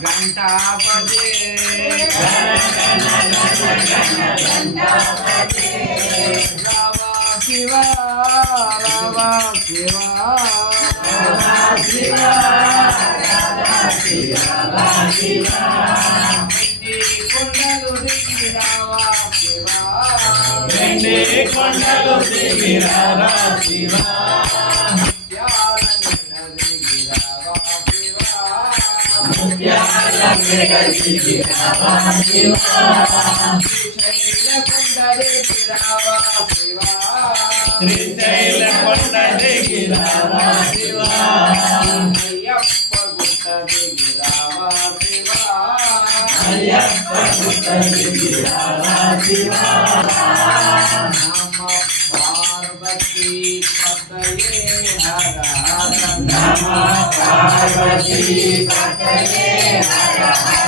घंटापते रावा शिवा रावा शिवा కొండలు దిగి రావా శివా కొండలు దిగి రావా శివా శ్రీశైల కొండ దిగి రావా శివా అయ్యప్ప గుట్ట దిగి రావా శివా అయ్యప్ప గుట్ట దిగి రావా శివా నమ పార్వతీ పతయే హర హర నమ పార్వతీ పతయే హర హర